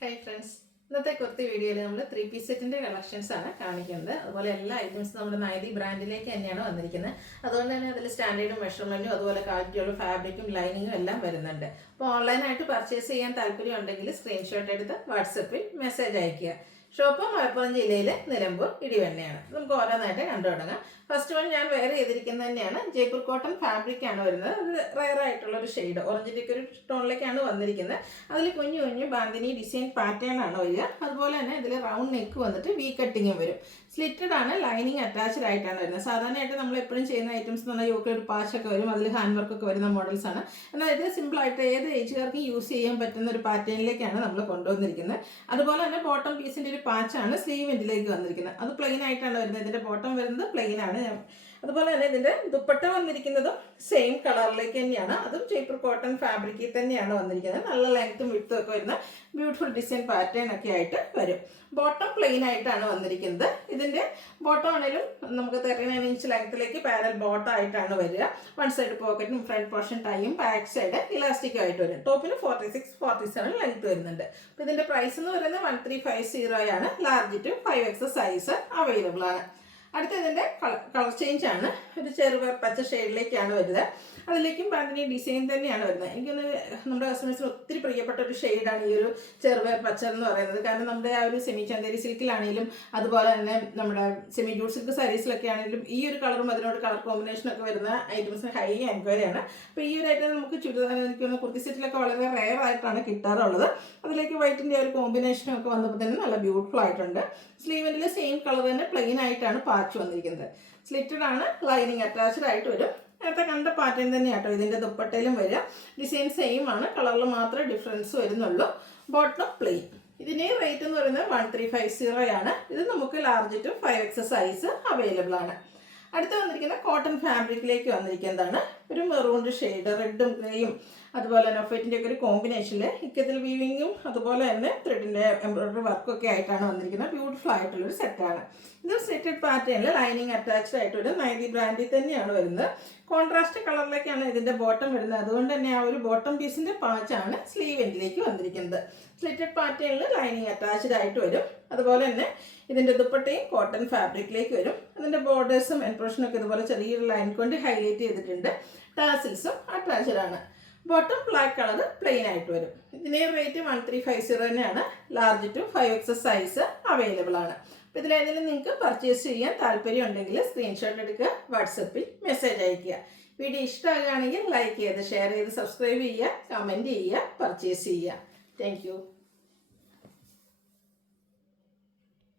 Hi friends, ഇന്നത്തെ കുറച്ച് വീഡിയോയിൽ നമ്മൾ 3 പീസ് സെറ്റിൻ്റെ കളക്ഷൻസ് ആണ് കാണിക്കുന്നത്. അതുപോലെ എല്ലാ ഐറ്റംസും നമ്മുടെ നൈതി ബ്രാൻഡിലേക്ക് തന്നെയാണ് വന്നിരിക്കുന്നത്. അതുകൊണ്ട് തന്നെ അതിൽ സ്റ്റാൻഡേർഡും മെഷർമെൻറ്റും അതുപോലെ ക്വാളിറ്റിയുള്ള ഫാബ്രിക്കും ലൈനിങ്ങും എല്ലാം വരുന്നുണ്ട്. അപ്പോൾ ഓൺലൈനായിട്ട് പർച്ചേസ് ചെയ്യാൻ താല്പര്യം ഉണ്ടെങ്കിൽ സ്ക്രീൻഷോട്ട് എടുത്ത് വാട്സപ്പിൽ മെസ്സേജ് അയയ്ക്കുക. ഷോപ്പ് മലപ്പുറം ജില്ലയിലെ നിലമ്പൂർ ഇടിവണ്ണയാണ്. നമുക്ക് ഓരോന്നായിട്ട് കണ്ടു തുടങ്ങാം. ഫസ്റ്റ് വൺ ഞാൻ വെയർ ചെയ്തിരിക്കുന്നത് തന്നെയാണ് ജയ്പൂർ കോട്ടൺ ഫാബ്രിക് ആണ് വരുന്നത്. അത് റയർ ആയിട്ടുള്ളൊരു ഷെയ്ഡ് ഓറഞ്ചിലേക്ക് ഒരു ടോണിലേക്കാണ് വന്നിരിക്കുന്നത്. അതിൽ കുഞ്ഞു കുഞ്ഞു ബാന്തിനി ഡിസൈൻ പാറ്റേൺ ആണ് വരിക. അതുപോലെ തന്നെ ഇതിൽ റൗണ്ട് നെക്ക് വന്നിട്ട് വി കട്ടിങ്ങും വരും. സ്ലിറ്റഡ് ആണ്, ലൈനിങ് അറ്റാച്ച്ഡ് ആയിട്ടാണ് വരുന്നത്. സാധാരണയായിട്ട് നമ്മൾ എപ്പോഴും ചെയ്യുന്ന ഐറ്റംസ് എന്ന് പറഞ്ഞാൽ യോക്കിൽ ഒരു പാച്ചൊക്കെ വരും, അതിൽ ഹാൻഡ് വർക്കൊക്കെ വരുന്ന മോഡൽസ് ആണ്. എന്നാൽ ഇത് സിമ്പിളായിട്ട് ഏത് ഏജുകാർക്കും യൂസ് ചെയ്യാൻ പറ്റുന്ന ഒരു പാറ്റേണിലേക്കാണ് നമ്മൾ കൊണ്ടുവന്നിരിക്കുന്നത്. അതുപോലെ തന്നെ ബോട്ടം പീസിൻ്റെ ഒരു പാച്ചാണ് സ്ലീവ് എൻഡിലേക്ക് വന്നിരിക്കുന്നത്. അത് പ്ലെയിൻ ആയിട്ടാണ് വരുന്നത്. ഇതിൻ്റെ ബോട്ടം വരുന്നത് പ്ലെയിൻ ആണ്. അതുപോലെ തന്നെ ഇതിൻ്റെ ദുപ്പട്ട വന്നിരിക്കുന്നതും സെയിം കളറിലേക്ക് തന്നെയാണ്. അതും ജയ്പൂർ കോട്ടൺ ഫാബ്രിക്കിൽ തന്നെയാണ് വന്നിരിക്കുന്നത്. നല്ല ലെങ്ത്തും വിഡ്ത്തും ഒക്കെ വരുന്ന ബ്യൂട്ടിഫുൾ ഡിസൈൻ പാറ്റേൺ ഒക്കെ ആയിട്ട് വരും. ബോട്ടം പ്ലെയിൻ ആയിട്ടാണ് വന്നിരിക്കുന്നത്. ഇതിൻ്റെ ബോട്ടം ആണെങ്കിലും നമുക്ക് 39 ഇഞ്ച് ലെങ്ത്തിലേക്ക് പാരൽ ബോട്ടം ആയിട്ടാണ് വരിക. വൺ സൈഡ് പോക്കറ്റും ഫ്രണ്ട് പോർഷൻ ടൈയും ബാക്ക് സൈഡ് ഇലാസ്റ്റിക്കും ആയിട്ട് വരും. ടോപ്പിന് 46-47 ലെങ്ത്ത് വരുന്നുണ്ട്. അപ്പോൾ ഇതിൻ്റെ പ്രൈസ് എന്ന് പറയുന്നത് 1350 ആണ്. Large to 5XS size available ആണ്. അടുത്ത ഇതിൻ്റെ കളർ ചേഞ്ച് ആണ്. ഒരു ചെറുപയർ പച്ച ഷെയ്ഡിലേക്കാണ് വരുന്നത്. അതിലേക്കും ബാന്തിനി ഡിസൈൻ തന്നെയാണ് വരുന്നത്. എനിക്കൊന്ന് നമ്മുടെ കസ്റ്റമേഴ്സിന് ഒത്തിരി പ്രിയപ്പെട്ട ഒരു ഷെയ്ഡാണ് ഈ ഒരു ചെറുപയർ പച്ച എന്ന് പറയുന്നത്. കാരണം നമ്മുടെ ആ ഒരു സെമി ചന്തേരി സിൽക്കിലാണെങ്കിലും അതുപോലെ തന്നെ നമ്മുടെ സെമി ജൂട്ട് സിൽക്ക് സാരീസിലൊക്കെ ആണെങ്കിലും ഈ ഒരു കളറും അതിനോട് കളർ കോമ്പിനേഷനൊക്കെ വരുന്ന ഐറ്റംസിന് ഹൈ എൻക്വയറിയാണ്. അപ്പോൾ ഈ ഒരു ഐറ്റം നമുക്ക് ചുരിദാർ എനിക്കൊന്ന് കുർത്തി സെറ്റിലൊക്കെ വളരെ റെയർ ആയിട്ടാണ് കിട്ടാറുള്ളത്. അതിലേക്ക് വൈറ്റിൻ്റെ ഒരു കോമ്പിനേഷനൊക്കെ വന്നപ്പോൾ തന്നെ നല്ല ബ്യൂട്ടിഫുൾ ആയിട്ടുണ്ട്. സ്ലീവിൻ്റെ സെയിം കളർ തന്നെ പ്ലെയിൻ ആയിട്ടാണ് പാച്ച് വന്നിരിക്കുന്നത്. സ്ലിറ്റഡ് ആണ്, ലൈനിങ് അറ്റാച്ച്ഡ് ആയിട്ട് വരും. നേരത്തെ കണ്ട പാറ്റേൺ തന്നെയാട്ടോ ഇതിൻ്റെ ദുപ്പട്ടയിലും വരിക. ഡിസൈൻ സെയിം ആണ്, കളറിൽ മാത്രമേ ഡിഫറൻസ് വരുന്നുള്ളൂ. Bottom plain. ഇതിൻ്റെ റേറ്റ് എന്ന് പറയുന്നത് 1350 ആണ്. ഇത് നമുക്ക് large to 5XS size available ആണ്. അടുത്ത് വന്നിരിക്കുന്ന കോട്ടൺ ഫാബ്രിക്കിലേക്ക് വന്നിരിക്കുന്നതാണ്. ഒരു മെറൂൺ ഷെയ്ഡ്, റെഡും ഗ്രേയും അതുപോലെ തന്നെ ഒഫൈറ്റിൻ്റെ ഒക്കെ ഒരു കോമ്പിനേഷനിൽ ഇക്കത്തിൽ വീവിങ്ങും അതുപോലെ തന്നെ ത്രെഡിൻ്റെ എംബ്രോയിഡറി വർക്കൊക്കെ ആയിട്ടാണ് വന്നിരിക്കുന്നത്. ബ്യൂട്ടിഫുൾ ആയിട്ടുള്ളൊരു സെറ്റാണ്. ഇത് സെറ്റഡ് പാറ്റേണിൽ ലൈനിങ് അറ്റാച്ച്ഡ് ആയിട്ട് ഒരു നൈതി ബ്രാൻഡിൽ തന്നെയാണ് വരുന്നത്. കോൺട്രാസ്റ്റ് കളറിലേക്കാണ് ഇതിൻ്റെ ബോട്ടം വരുന്നത്. അതുകൊണ്ട് തന്നെ ആ ഒരു ബോട്ടം പീസിൻ്റെ പാച്ചാണ് സ്ലീവ് എൻഡിലേക്ക് വന്നിരിക്കുന്നത്. സ്ലിറ്റഡ് പാറ്റേണിൽ ലൈനിങ് അറ്റാച്ച്ഡ് ആയിട്ട് വരും. അതുപോലെ തന്നെ ഇതിൻ്റെ ദുപ്പട്ടയും കോട്ടൺ ഫാബ്രിക്കിലേക്ക് വരും. അതിൻ്റെ ബോർഡേഴ്സും എൻപ്രോഷനൊക്കെ ഇതുപോലെ ചെറിയൊരു ലൈൻ കൊണ്ട് ഹൈലൈറ്റ് ചെയ്തിട്ടുണ്ട്. ടാസിൽസും അറ്റാച്ച്ഡ് ആണ്. ബോട്ടം ബ്ലാക്ക് കളർ പ്ലെയിൻ ആയിട്ട് വരും. ഇതിൻ്റെ റേറ്റ് 1350 തന്നെയാണ്. Large to 5XS size available ആണ്. അപ്പോൾ ഇതിലേതെങ്കിലും നിങ്ങൾക്ക് പർച്ചേസ് ചെയ്യാൻ താല്പര്യം ഉണ്ടെങ്കിൽ സ്ക്രീൻഷോട്ട് എടുക്കുക, വാട്സപ്പിൽ മെസ്സേജ് അയയ്ക്കുക. വീഡിയോ ഇഷ്ടമാകുകയാണെങ്കിൽ ലൈക്ക് ചെയ്ത് ഷെയർ ചെയ്ത് സബ്സ്ക്രൈബ് ചെയ്യുക, കമൻറ്റ് ചെയ്യുക, പർച്ചേസ് ചെയ്യുക. താങ്ക്